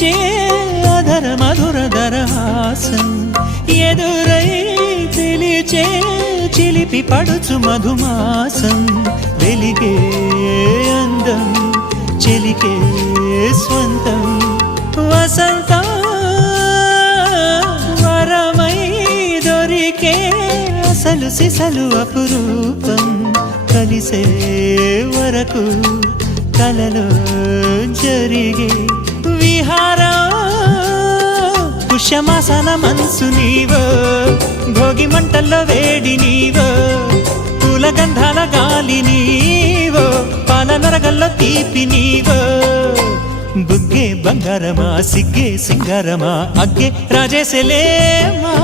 విరిచే అధర మధుర దరహాసం ఎదురై తెలిచే చిలిపి పడుచు మధుమాసం వెలిగే అందం చెలికే స్వంతం వసంతం వరమై దొరికే అసలు సిసలు అపురూపం కలిసే వరకు కలలో జరిగే విహారం పుష్యమాసన మనసు నీవో భోగి మంటల్లో వేడి నీవో పూల గంధాల గాలి నీవో పాల నరగల్లో తీపి నీవో బుగ్గే బంగారమా సిగ్గే సింగారమా అగ్గే రాజేసలేమా